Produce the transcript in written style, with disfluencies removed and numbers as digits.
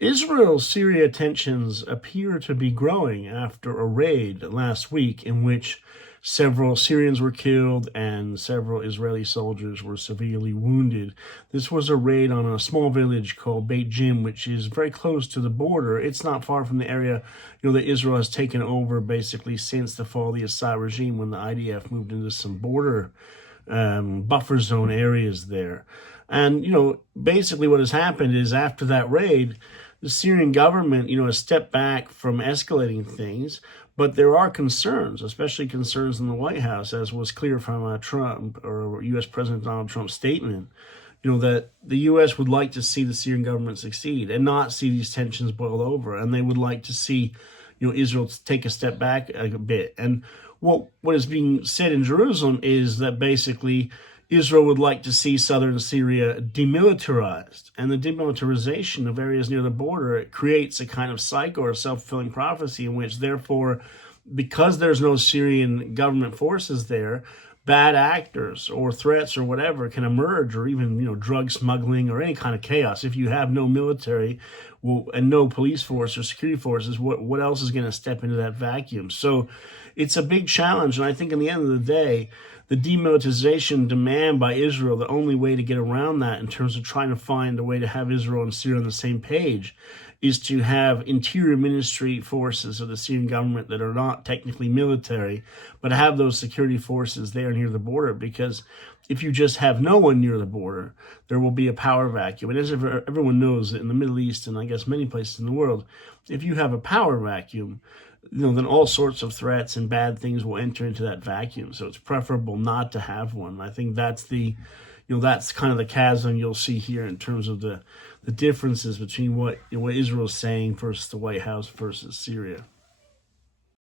Israel-Syria tensions appear to be growing after a raid last week in which several Syrians were killed and several Israeli soldiers were severely wounded. This was a raid on a small village called Beit Jim, which is very close to the border. It's not far from the area, that Israel has taken over basically since the fall of the Assad regime, when the IDF moved into some border buffer zone areas there. And, basically what has happened is after that raid, the Syrian government, has stepped back from escalating things, but there are concerns, especially concerns in the White House, as was clear from Trump or U.S. President Donald Trump's statement, that the U.S. would like to see the Syrian government succeed and not see these tensions boil over. And they would like to see, Israel take a step back a bit. And what is being said in Jerusalem is that basically Israel would like to see southern Syria demilitarized. And the demilitarization of areas near the border, it creates a kind of cycle or self-fulfilling prophecy in which, therefore, because there's no Syrian government forces there, bad actors or threats or whatever can emerge, or even, drug smuggling or any kind of chaos. If you have no military and no police force or security forces, what else is going to step into that vacuum? So it's a big challenge. And I think in the end of the day, the demilitarization demand by Israel, the only way to get around that in terms of trying to find a way to have Israel and Syria on the same page, is to have interior ministry forces of the Syrian government that are not technically military, but have those security forces there near the border. Because if you just have no one near the border, there will be a power vacuum. And as everyone knows, that in the Middle East and I guess many places in the world, if you have a power vacuum, then all sorts of threats and bad things will enter into that vacuum. So it's preferable not to have one. I think that's that's kind of the chasm you'll see here in terms of the differences between what Israel's saying versus the White House versus Syria.